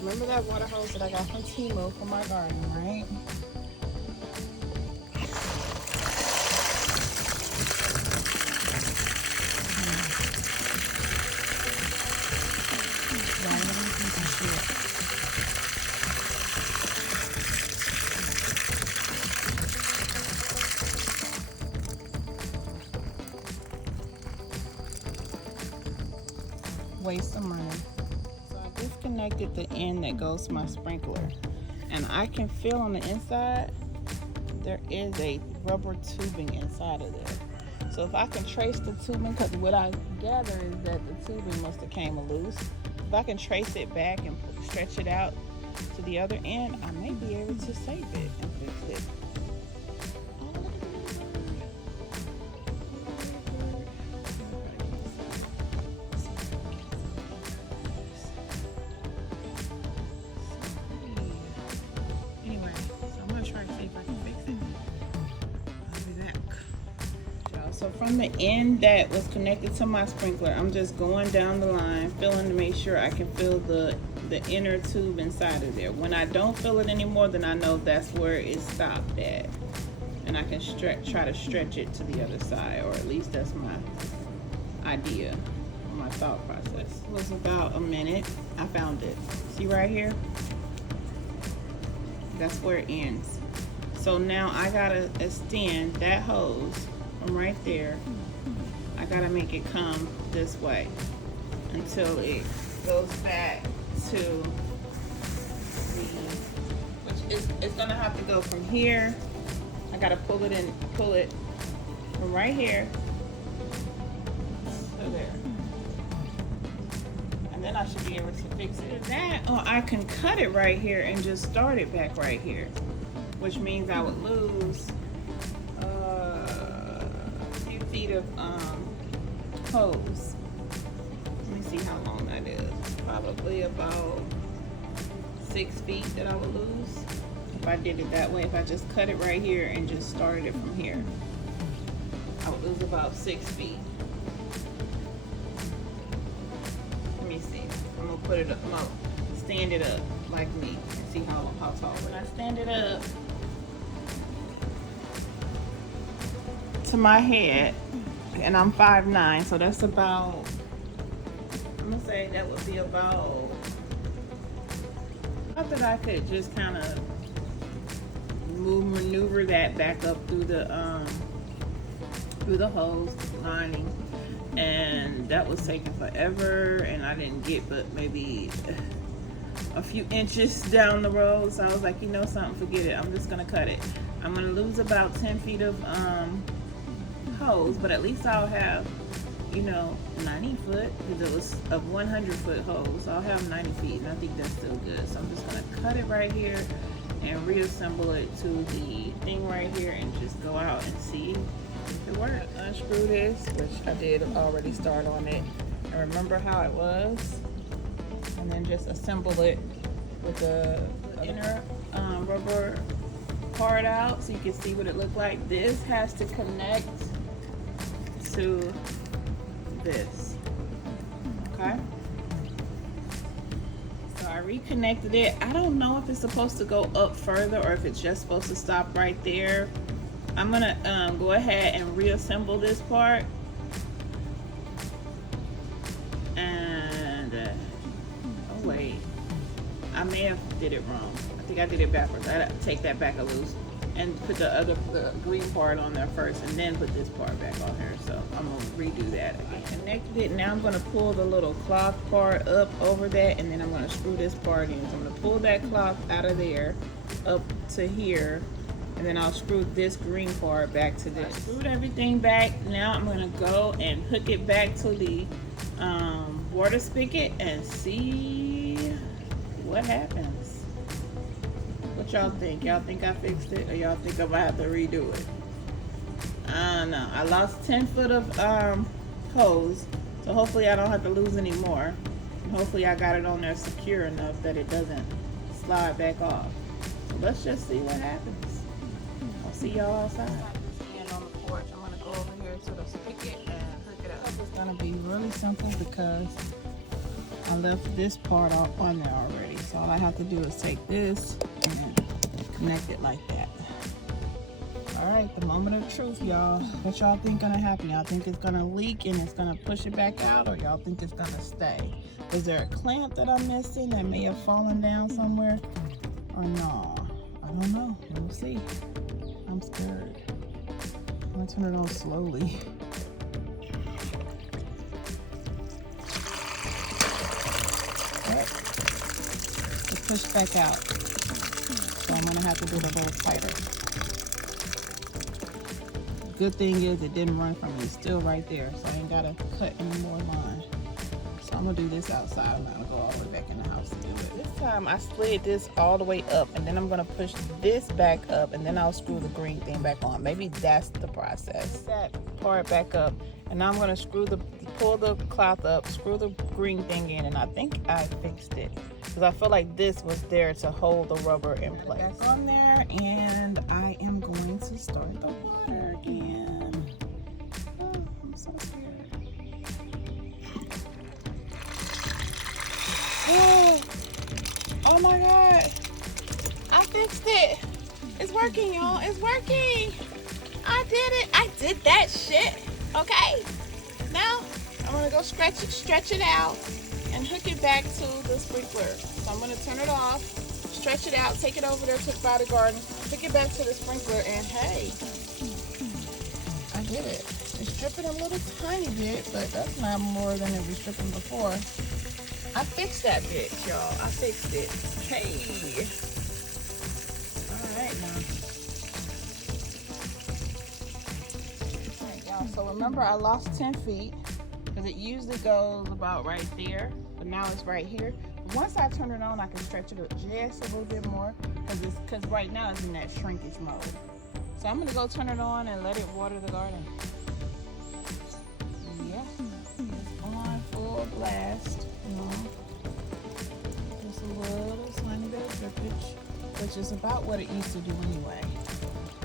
Remember that water hose that I got from Timo for my garden, right? Waste some money. So I disconnected the end that goes to my sprinkler, and I can feel on the inside there is a rubber tubing inside of there. So if I can trace the tubing, because what I gather is that the tubing must have came loose. If I can trace it back and stretch it out to the other end, I may be able to save it and fix it. So from the end that was connected to my sprinkler, I'm just going down the line, filling to make sure I can fill the inner tube inside of there. When I don't fill it anymore, then I know that's where it stopped at. And I can try to stretch it to the other side, or at least that's my idea, my thought process. It was about a minute. I found it. See right here? That's where it ends. So now I gotta extend that hose from right there. I gotta make it come this way until it goes back to the, which is, it's gonna have to go from here. I gotta pull it from right here to there. And then I should be able to fix it. That, or I can cut it right here and just start it back right here, which means I would lose feet of hose. Let me see how long that is. Probably about 6 feet that I would lose if I did it that way. If I just cut it right here and just started it from here, I would lose about 6 feet. Let me see. I'm gonna put it up. I'm gonna stand it up like me and see how tall. When I stand it up to my head, and I'm 5'9", so that's about, I'm gonna say that would be about, I thought I could just kind of maneuver that back up through the hose lining, and that was taking forever, and I didn't get but maybe a few inches down the road. So I was like, you know something, forget it, I'm just gonna cut it. I'm gonna lose about 10 feet of hose, but at least I'll have, you know, 90 foot, because it was a 100 foot hose. So I'll have 90 feet, and I think that's still good. So I'm just gonna cut it right here and reassemble it to the thing right here and just go out and see if it works. Unscrew this, which I did already start on it, and remember how it was, and then just assemble it with the inner rubber part out so you can see what it looked like. This has to connect to this, okay? So I reconnected it. I don't know if it's supposed to go up further or if it's just supposed to stop right there. I'm gonna go ahead and reassemble this part, and oh wait, I may have did it wrong. I think I did it backwards. I gotta take that back a loose and put the green part on there first, and then put this part back on here. So I'm gonna redo that. I connected it. Now I'm gonna pull the little cloth part up over that, and then I'm gonna screw this part in. So I'm gonna pull that cloth out of there up to here, and then I'll screw this green part back to this. I screwed everything back. Now I'm gonna go and hook it back to the water spigot and see what happens. What y'all think? Y'all think I fixed it, or y'all think I'm gonna have to redo it? I don't know. I lost 10 foot of hose, so hopefully I don't have to lose any more. And hopefully I got it on there secure enough that it doesn't slide back off. So let's just see what happens. I'll see y'all outside. And on the porch, I'm gonna go over here to the spigot and hook it up. It's gonna be really simple because I left this part on there already. So all I have to do is take this and connect it like that. All right, the moment of truth, y'all. What y'all think gonna happen? Y'all think it's gonna leak and it's gonna push it back out, or y'all think it's gonna stay? Is there a clamp that I'm missing that may have fallen down somewhere? Or no? I don't know. We'll see. I'm scared. I'm gonna turn it on slowly. Okay. It's pushed back out. So I'm gonna have to do it a little tighter. Good thing is it didn't run from me. It's still right there, so I ain't gotta cut any more line. So I'm gonna do this outside. I'm not gonna go all the way back in the house to do it. This time I slid this all the way up, and then I'm gonna push this back up, and then I'll screw the green thing back on. Maybe that's the process. That part back up, and now I'm gonna pull the cloth up, screw the green thing in, and I think I fixed it. Because I feel like this was there to hold the rubber in place. Back on there, and I am going to start the water again. Oh, I'm so scared. Oh my God. I fixed it. It's working, y'all. It's working. I did it. I did that shit. Okay. Now I'm gonna go stretch it out and hook it back to the sprinkler. So I'm gonna turn it off, stretch it out, take it over there by the garden, hook it back to the sprinkler, and hey, I did it. It's dripping a little tiny bit, but that's not more than it was dripping before. I fixed that bitch, y'all. I fixed it. Hey. All right now. All right, y'all. So remember, I lost 10 feet because it usually goes about right there, but now it's right here. Once I turn it on, I can stretch it up just a little bit more because right now it's in that shrinkage mode. So I'm gonna go turn it on and let it water the garden. Yeah, it's on full blast. Just a little tiny bit of drippage, which is about what it used to do anyway.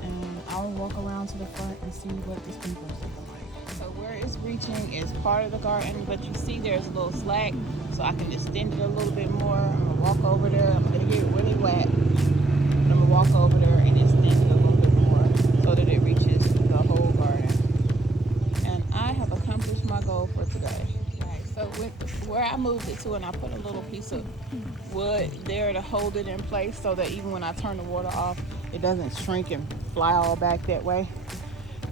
And I'll walk around to the front and see what the sprinklers look like. So where it's reaching is part of the garden, but you see there's a little slack, so I can extend it a little bit more. I'm gonna walk over there. I'm gonna get really wet, but I'm gonna walk over there and extend it a little bit more so that it reaches the whole garden. And I have accomplished my goal for today. So where I moved it to, and I put a little piece of wood there to hold it in place so that even when I turn the water off, it doesn't shrink and fly all back that way.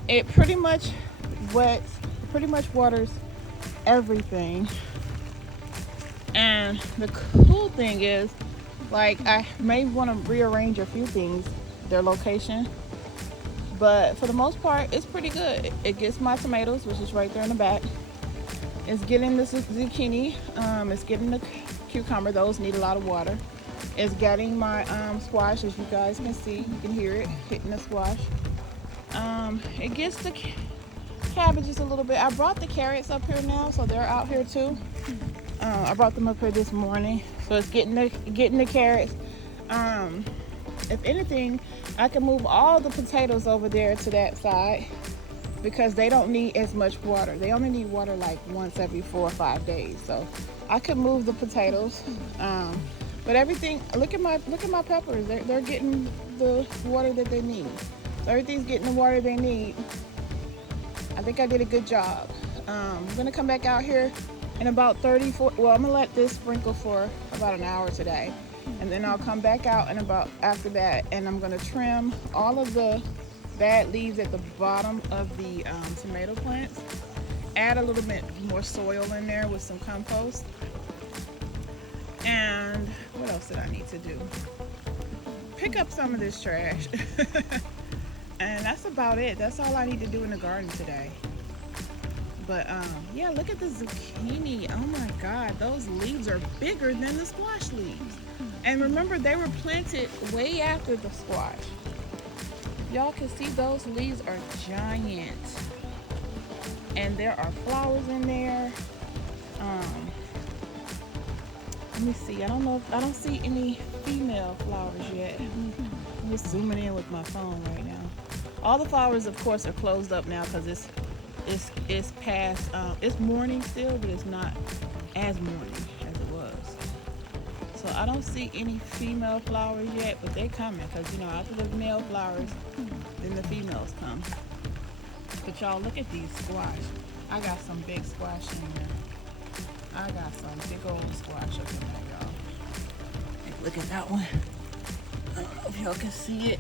It pretty much waters everything. And the cool thing is, like, I may want to rearrange a few things, their location, but for the most part, it's pretty good. It gets my tomatoes, which is right there in the back. It's getting the zucchini, it's getting the cucumber, those need a lot of water. It's getting my squash, as you guys can see, you can hear it hitting the squash. It gets the cabbages a little bit. I brought the carrots up here now, so they're out here too. I brought them up here this morning, so it's getting the carrots. If anything, I can move all the potatoes over there to that side, because they don't need as much water. They only need water like once every 4 or 5 days. So I could move the potatoes. But everything, look at my peppers. They're getting the water that they need. So everything's getting the water they need. I think I did a good job. I'm gonna come back out here in about 34, well, I'm gonna let this sprinkle for about an hour today. And then I'll come back out and about after that, and I'm gonna trim all of the bad leaves at the bottom of the tomato plants. Add a little bit more soil in there with some compost. And what else did I need to do? Pick up some of this trash. And that's about it. That's all I need to do in the garden today. But yeah, look at the zucchini. Oh my God, those leaves are bigger than the squash leaves. And remember, they were planted way after the squash. Y'all can see those leaves are giant, and there are flowers in there. Let me see. I don't see any female flowers yet. I'm just zooming in with my phone right now. All the flowers, of course, are closed up now because it's past. It's morning still, but it's not as morning as it was. So I don't see any female flowers yet, but they're coming because, you know, after the male flowers, then the females come. But y'all, look at these squash. I got some big squash in there. I got some big old squash up in there, y'all. Look at that one. I don't know if y'all can see it.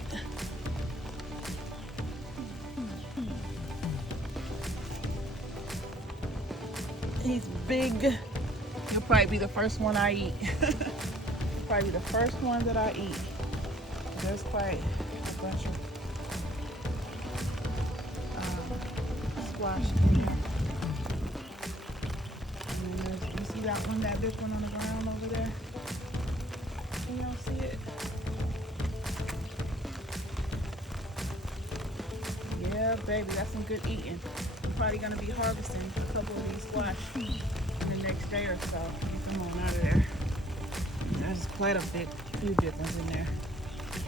He's big. He'll probably be the first one I eat. Probably the first one that I eat. There's quite a bunch of squash in there. And then you see that one, that big one on the ground over there? You don't see it? Yeah, baby, that's some good eating. I'm probably gonna be harvesting a couple of these squash in the next day or so. Get them on out of there. There's quite a few big ones in there.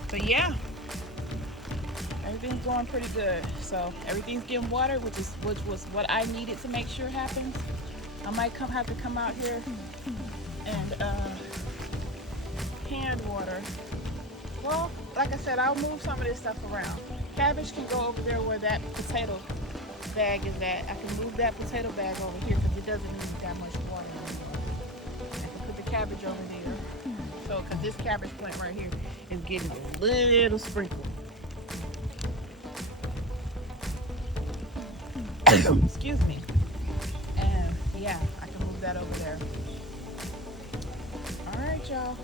But yeah, everything's going pretty good. So everything's getting watered, which was what I needed to make sure happens. I might have to come out here and hand water. Well, like I said, I'll move some of this stuff around. Cabbage can go over there where that potato bag is at. I can move that potato bag over here because it doesn't need that much water anymore. I can put the cabbage over there. So, because this cabbage plant right here is getting a little sprinkled. Excuse me. And yeah, I can move that over there. All right, y'all.